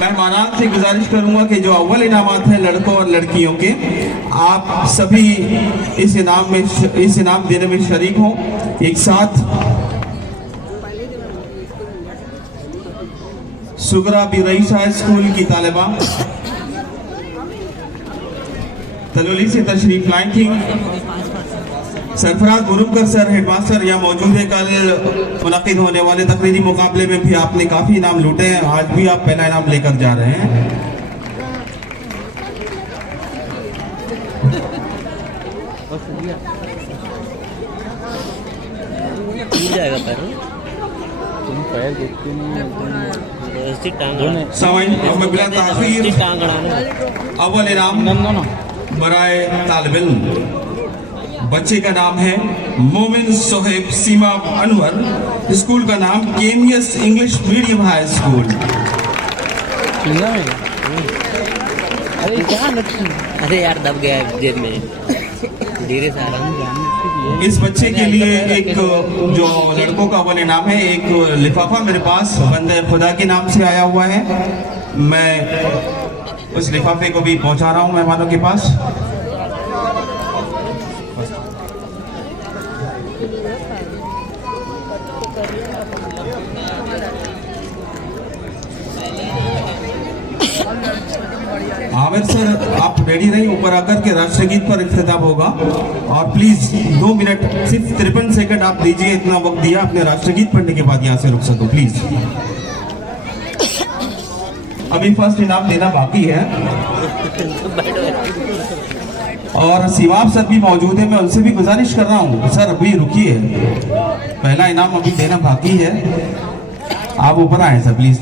मेहमानान से गुजारिश करूंगा कि जो अव्वल इनामात हैं लड़कों और लड़कियों के, आप सभी इस इनाम देने में शरीक हों एक साथ। सुगरा बी रईसा स्कूल की तालिबा तलोली से तशरीफ लाई थी। सरफराज मुरुमकर सर हेडमास्टर यहाँ मौजूद है। कल मुनक़िद होने वाले तकरीरी मुकाबले में भी आपने काफ़ी इनाम लूटे हैं, आज भी आप पहला इनाम लेकर जा रहे हैं। अव्वल इनाम बराए तालिब इल्म, बच्चे का नाम है मोमिन सोहेब सीमा अनवर, स्कूल का नाम केमियस इंग्लिश मीडियम हाई स्कूल। अरे यार दब गया जेब में, धीरे से आराम। इस बच्चे के लिए एक जो लड़कों का अव्वल इनाम है, एक लिफाफा मेरे पास बंदे खुदा के नाम से आया हुआ है। मैं उस लिफाफे को भी पहुंचा रहा हूं मेहमानों के पास। आमिर सर आप रेडी रहिए, ऊपर आकर के राष्ट्रगीत पर इख्तिताम होगा और प्लीज 2 मिनट सिर्फ 53 सेकंड आप दीजिए, इतना वक्त दिया आपने राष्ट्रगीत पढ़ने के बाद यहाँ से रुक सको प्लीज। अभी फर्स्ट इनाम देना बाकी है और सिवाब सर भी मौजूद है, मैं उनसे भी गुजारिश कर रहा हूँ सर अभी रुकिए, पहला इनाम अभी देना बाकी है, आप ऊपर आए सर प्लीज।